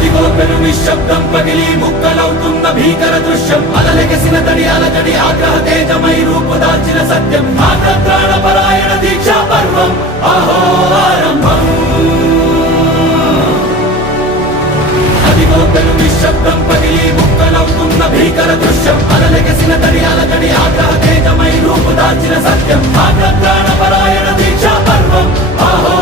అదిగో పెను నిశ్శబ్దం పగిలి ముక్కలవుతున్న భీకర దృశ్యం అలలెగసిన తడి అలజడి ఆగ్రహ తేజమై రూపుదాల్చిన సత్యం ఆగ్రత్రాణపరాయణ దీక్షా పర్వం అహో ఆరంభం అదిగో పెను నిశ్శబ్దం పగిలి ముక్కలవుతున్న భీకర దృశ్యం అలలెగసిన తడి అలజడి ఆగ్రహ తేజమై రూపుదాల్చిన సత్యం ఆగ్రత్రాణపరాయణ దీక్షా పర్వం అహో